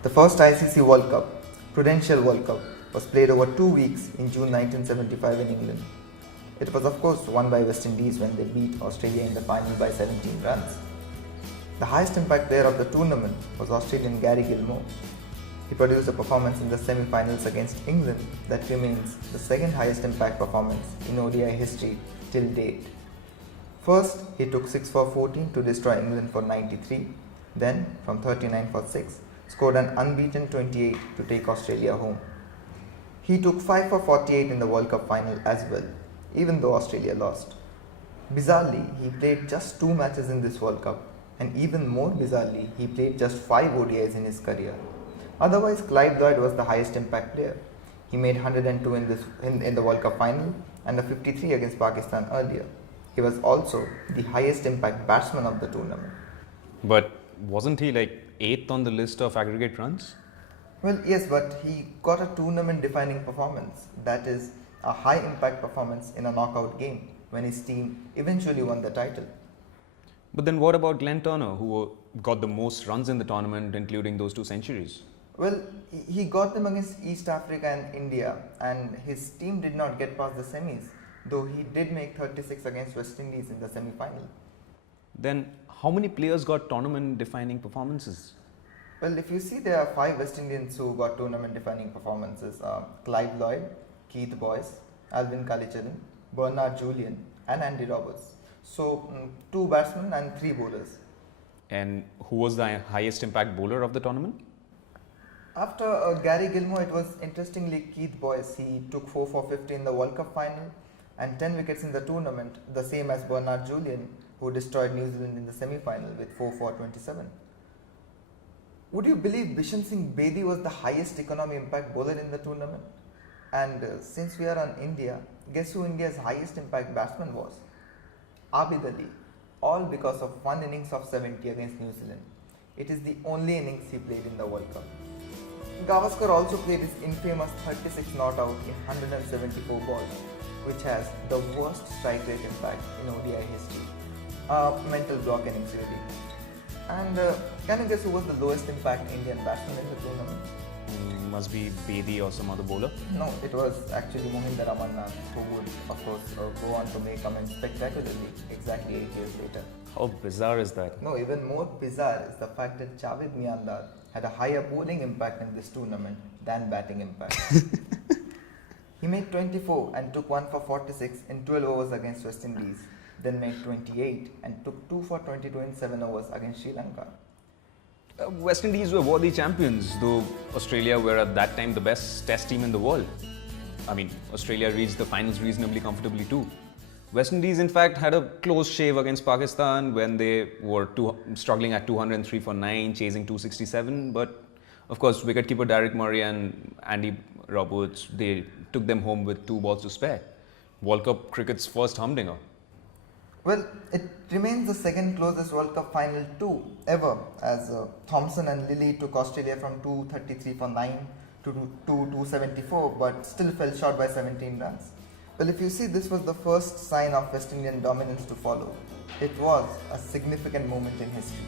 The first ICC World Cup, Prudential World Cup, was played over 2 weeks in June 1975 in England. It was of course won by West Indies when they beat Australia in the final by 17 runs. The highest impact player of the tournament was Australian Gary Gilmore. He produced a performance in the semi-finals against England that remains the second highest impact performance in ODI history till date. First, he took 6 for 14 to destroy England for 93, then from 39 for 6, scored an unbeaten 28 to take Australia home. He took 5 for 48 in the World Cup final as well, even though Australia lost. Bizarrely, he played just 2 matches in this World Cup, and even more bizarrely, he played just 5 ODIs in his career. Otherwise, Clive Lloyd was the highest impact player. He made 102 in the World Cup final and a 53 against Pakistan earlier. He was also the highest impact batsman of the tournament. But wasn't he like 8th on the list of aggregate runs? Well, yes, but he got a tournament defining performance, that is, a high impact performance in a knockout game when his team eventually won the title. But then what about Glenn Turner, who got the most runs in the tournament, including those 2 centuries? Well, he got them against East Africa and India, and his team did not get past the semis, though he did make 36 against West Indies in the semi-final. Then how many players got tournament defining performances? Well, if you see, there are 5 West Indians who got tournament defining performances: Clive Lloyd, Keith Boyce, Alvin Kalicharan, Bernard Julian, and Andy Roberts. So 2 batsmen and 3 bowlers. And who was the highest impact bowler of the tournament? After Gary Gilmore, it was interestingly Keith Boyce. He took 4 for 50 in the World Cup final and 10 wickets in the tournament, the same as Bernard Julian, who destroyed New Zealand in the semi-final with 4 for 27. Would you believe Bishan Singh Bedi was the highest economy impact bowler in the tournament? And since we are on India, guess who India's highest impact batsman was? Abid Ali, all because of one innings of 70 against New Zealand. It is the only innings he played in the World Cup. Gavaskar also played his infamous 36 not out in 174 balls, which has the worst strike rate impact in ODI history. Mental block innings really. And can you guess who was the lowest impact Indian batsman in the tournament? Must be Bedi or some other bowler. No, it was actually Mohinder Amarnath, who would of course go on to make amends spectacularly exactly 8 years later. How bizarre is that? No, even more bizarre is the fact that Javed Miandar had a higher bowling impact in this tournament than batting impact. He made 24 and took 1 for 46 in 12 overs against West Indies, then made 28 and took 2 for 22 in 7 overs against Sri Lanka. West Indies were worthy champions, though Australia were at that time the best test team in the world. I mean, Australia reached the finals reasonably comfortably too. West Indies, in fact, had a close shave against Pakistan when they were struggling at 203 for 9, chasing 267. But of course, wicketkeeper Derek Murray and Andy Roberts, they took them home with 2 balls to spare. World Cup cricket's first humdinger. Well, it remains the second closest World Cup final too ever, as Thompson and Lilly took Australia from 233 for 9 to 274, but still fell short by 17 runs. Well, if you see, this was the first sign of West Indian dominance to follow. It was a significant moment in history.